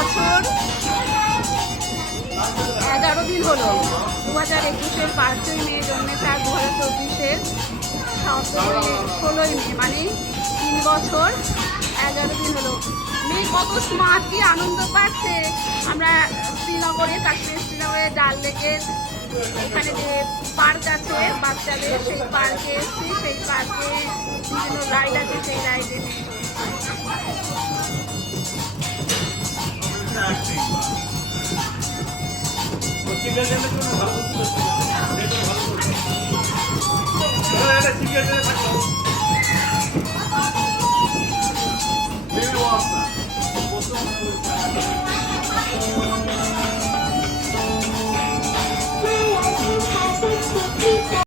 বছর 11 দিন হলো 2021-এর 5ই মে জন্মেছে, আর 2024-এর 16ই মে, মানে 3 বছর 11 দিন হলো। মেয়ে কত স্মার্ট, কি আনন্দ পাচ্ছে। আমরা শ্রীনগরে, কাশ্মীর শ্রীনগরে ডাল লেকের ওখানে যে পার্ক আছে বাচ্চাদের, সেই পার্কে এসেছি। সেই পার্কে বিভিন্ন রাইড আছে, সেই রাইডে নিয়ে চলছে।